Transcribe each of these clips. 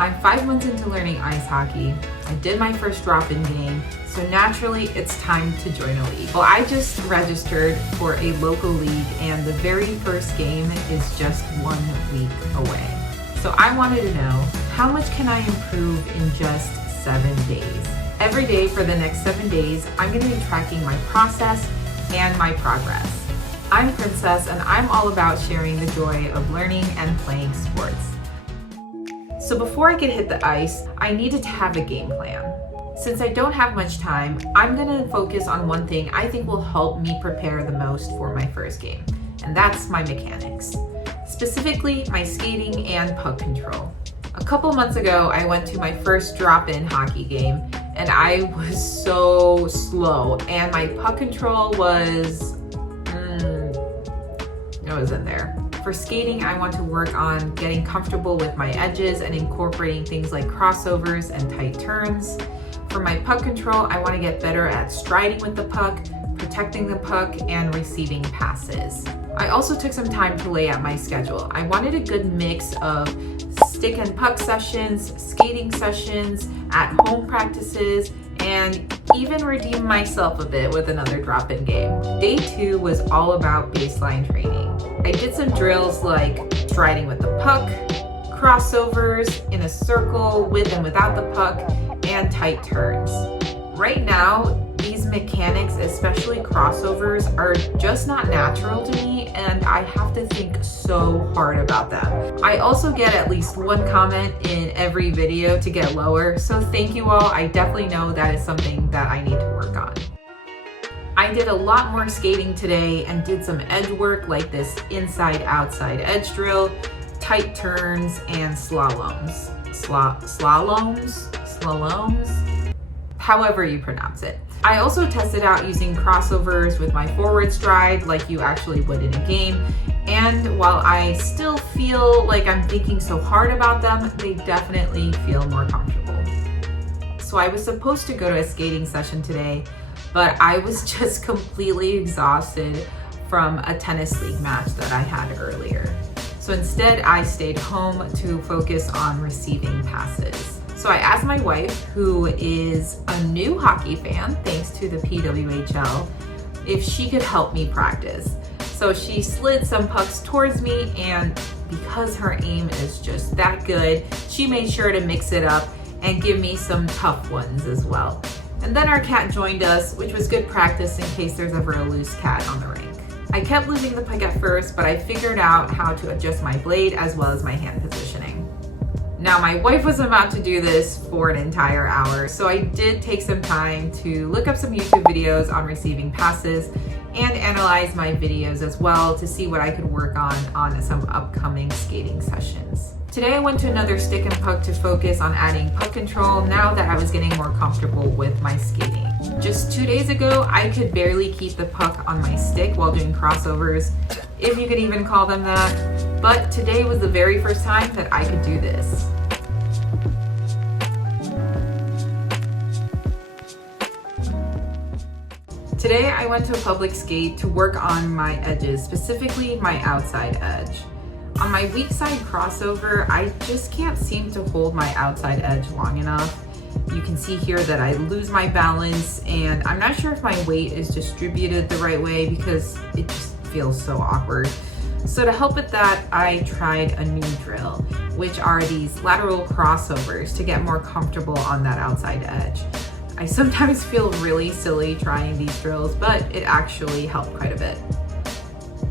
I'm 5 months into learning ice hockey. I did my first drop-in game, so naturally it's time to join a league. Well, I just registered for a local league and the very first game is just 1 week away. So I wanted to know, how much can I improve in just 7 days? Every day for the next 7 days, I'm going to be tracking my process and my progress. I'm Princess and I'm all about sharing the joy of learning and playing sports. So before I can hit the ice, I needed to have a game plan. Since I don't have much time, I'm gonna focus on one thing I think will help me prepare the most for my first game, and that's my mechanics. Specifically, my skating and puck control. A couple months ago, I went to my first drop-in hockey game, and I was so slow, and my puck control was, it wasn't there. For skating, I want to work on getting comfortable with my edges and incorporating things like crossovers and tight turns. For my puck control, I want to get better at striding with the puck, protecting the puck, and receiving passes. I also took some time to lay out my schedule. I wanted a good mix of stick and puck sessions, skating sessions, at-home practices, and even redeem myself a bit with another drop-in game. Day 2 was all about baseline training. I did some drills like striding with the puck, crossovers in a circle with and without the puck, and tight turns. Right now, these mechanics, especially crossovers, are just not natural to me and I have to think so hard about them. I also get at least one comment in every video to get lower, so thank you all. I definitely know that is something that I need to work on. I did a lot more skating today and did some edge work like this inside-outside edge drill, tight turns, and slaloms. Slaloms? However you pronounce it. I also tested out using crossovers with my forward stride like you actually would in a game, and while I still feel like I'm thinking so hard about them, they definitely feel more comfortable. So I was supposed to go to a skating session today, but I was just completely exhausted from a tennis league match that I had earlier. So instead, I stayed home to focus on receiving passes. So I asked my wife, who is a new hockey fan thanks to the PWHL, if she could help me practice. So she slid some pucks towards me, and because her aim is just that good, she made sure to mix it up and give me some tough ones as well. And then our cat joined us, which was good practice in case there's ever a loose cat on the rink. I kept losing the puck at first, but I figured out how to adjust my blade as well as my hand positioning. Now my wife was about to do this for an entire hour, so I did take some time to look up some YouTube videos on receiving passes and analyze my videos as well to see what I could work on some upcoming skating sessions. Today I went to another stick and puck to focus on adding puck control now that I was getting more comfortable with my skating. Just 2 days ago, I could barely keep the puck on my stick while doing crossovers, if you could even call them that, but today was the very first time that I could do this. Today I went to a public skate to work on my edges, specifically my outside edge. On my weak side crossover, I just can't seem to hold my outside edge long enough. You can see here that I lose my balance and I'm not sure if my weight is distributed the right way because it just feels so awkward. So to help with that, I tried a new drill, which are these lateral crossovers to get more comfortable on that outside edge. I sometimes feel really silly trying these drills, but it actually helped quite a bit.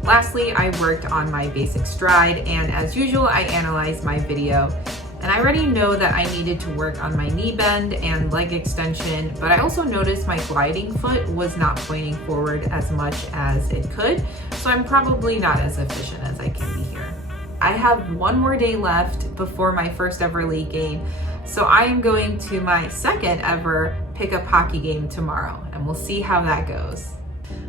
Lastly, I worked on my basic stride, and as usual, I analyzed my video. And I already know that I needed to work on my knee bend and leg extension, but I also noticed my gliding foot was not pointing forward as much as it could, so I'm probably not as efficient as I can be here. I have one more day left before my first ever league game, so I am going to my second ever pickup hockey game tomorrow, and we'll see how that goes.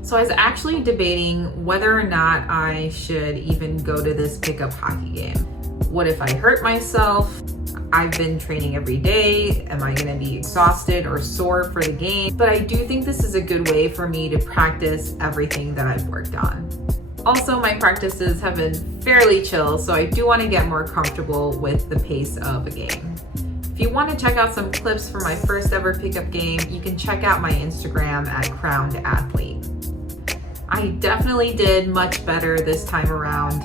So I was actually debating whether or not I should even go to this pickup hockey game. What if I hurt myself? I've been training every day. Am I gonna be exhausted or sore for the game? But I do think this is a good way for me to practice everything that I've worked on. Also, my practices have been fairly chill, so I do want to get more comfortable with the pace of a game. If you want to check out some clips from my first ever pickup game, you can check out my Instagram at Crowned Athlete. I definitely did much better this time around.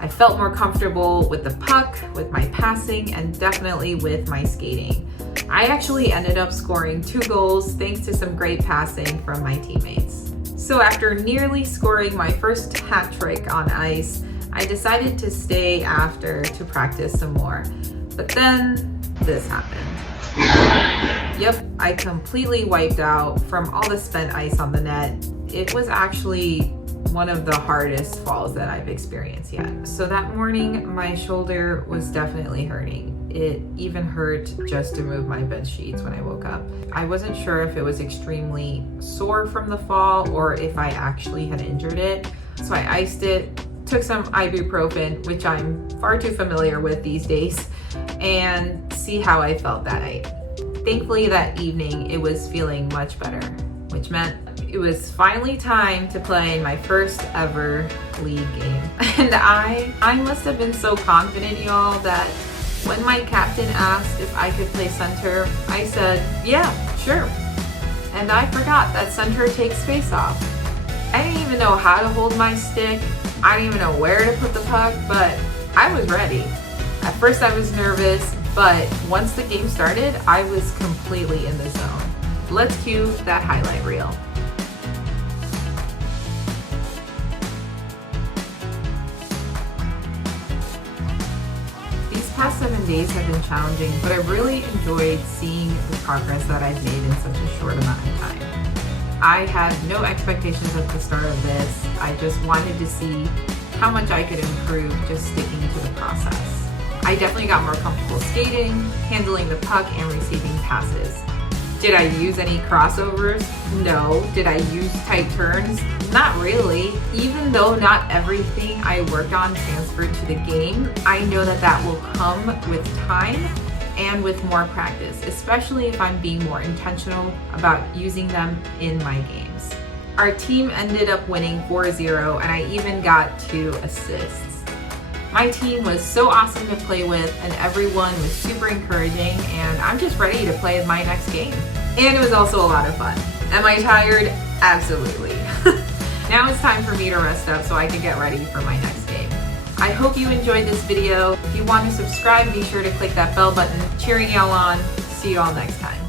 I felt more comfortable with the puck, with my passing, and definitely with my skating. I actually ended up scoring 2 goals thanks to some great passing from my teammates. So after nearly scoring my first hat trick on ice, I decided to stay after to practice some more. But then this happened. Yep, I completely wiped out from all the spent ice on the net. It was actually one of the hardest falls that I've experienced yet. So that morning, my shoulder was definitely hurting. It even hurt just to move my bed sheets when I woke up. I wasn't sure if it was extremely sore from the fall or if I actually had injured it. So I iced it, took some ibuprofen, which I'm far too familiar with these days, and see how I felt that night. Thankfully that evening it was feeling much better, which meant it was finally time to play my first ever league game. And I must have been so confident, y'all, that when my captain asked if I could play center, I said, yeah, sure. And I forgot that center takes face-off. I didn't even know how to hold my stick. I didn't even know where to put the puck, but I was ready. At first I was nervous, but once the game started, I was completely in the zone. Let's cue that highlight reel. These past 7 days have been challenging, but I really enjoyed seeing the progress that I've made in such a short amount of time. I had no expectations at the start of this. I just wanted to see how much I could improve just sticking to the process. I definitely got more comfortable skating, handling the puck, and receiving passes. Did I use any crossovers? No. Did I use tight turns? Not really. Even though not everything I worked on transferred to the game, I know that that will come with time and with more practice, especially if I'm being more intentional about using them in my games. Our team ended up winning 4-0, and I even got 2 assists. My team was so awesome to play with, and everyone was super encouraging, and I'm just ready to play my next game. And it was also a lot of fun. Am I tired? Absolutely. Now it's time for me to rest up so I can get ready for my next game. I hope you enjoyed this video. If you want to subscribe, be sure to click that bell button. Cheering y'all on. See you all next time.